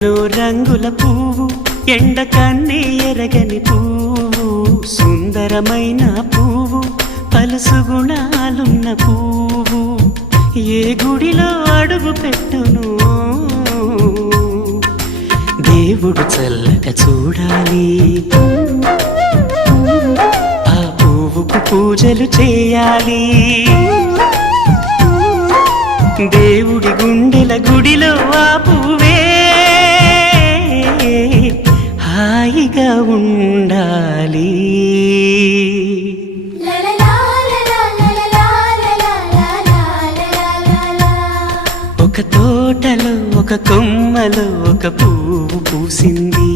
రంగుల పువ్వు ఎండ కన్నే ఎరగని పువ్వు సుందరమైన పువ్వు పలుసు గుణాలున్న పువ్వు ఏ గుడిలో అడుగు పెట్టును దేవుడు చల్లగా చూడాలి ఆ పువ్వుకు పూజలు చేయాలి దేవుడి గుండెల గుడిలో ఆ పువ్వే హాయిగా ఉండాలి. ఒక తోటలో ఒక కొమ్మలో ఒక పువ్వు పూసింది.